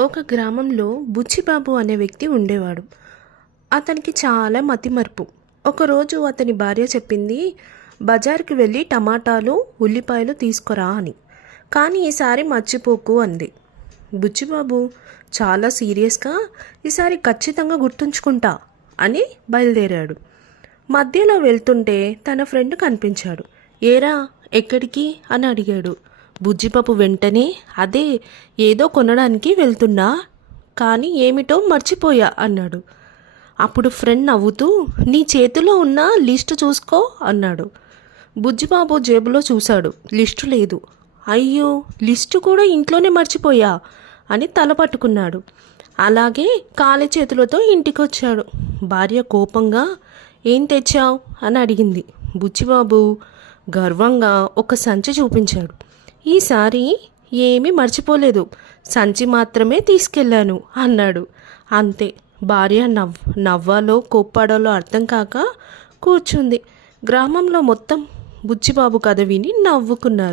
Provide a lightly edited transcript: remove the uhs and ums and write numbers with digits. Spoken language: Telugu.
ఒక గ్రామంలో బుచ్చిబాబు అనే వ్యక్తి ఉండేవాడు. అతనికి చాలా మతిమరుపు. ఒకరోజు అతని భార్య చెప్పింది, బజార్కి వెళ్ళి టమాటాలు ఉల్లిపాయలు తీసుకురా అని. కానీ ఈసారి మర్చిపోకు అంది. బుచ్చిబాబు చాలా సీరియస్గా ఈసారి ఖచ్చితంగా గుర్తుంచుకుంటా అని బయలుదేరాడు. మధ్యలో వెళ్తుంటే తన ఫ్రెండ్ కనిపించాడు. ఏరా ఎక్కడికి అని అడిగాడు. బుజ్జిపాపు వెంటనే అదే ఏదో కొనడానికి వెళ్తున్నా, కానీ ఏమిటో మర్చిపోయా అన్నాడు. అప్పుడు ఫ్రెండ్ నవ్వుతూ నీ చేతిలో ఉన్న లిస్టు చూసుకో అన్నాడు. బుజ్జిబాబు జేబులో చూశాడు. లిస్టు లేదు. అయ్యో, లిస్టు కూడా ఇంట్లోనే మర్చిపోయా అని తల పట్టుకున్నాడు. అలాగే ఖాళీ చేతులతో ఇంటికొచ్చాడు. భార్య కోపంగా ఏం తెచ్చావు అని అడిగింది. బుజ్జిబాబు గర్వంగా ఒక సంచి చూపించాడు. ఈసారి ఏమీ మర్చిపోలేదు, సంచి మాత్రమే తీసుకెళ్ళాను అన్నాడు. అంతే. భార్య నవ్వాలో కోప్పాడాలో అర్థం కాక కూర్చుంది. గ్రామంలో మొత్తం బుచ్చిబాబు కథ విని నవ్వుకున్నారు.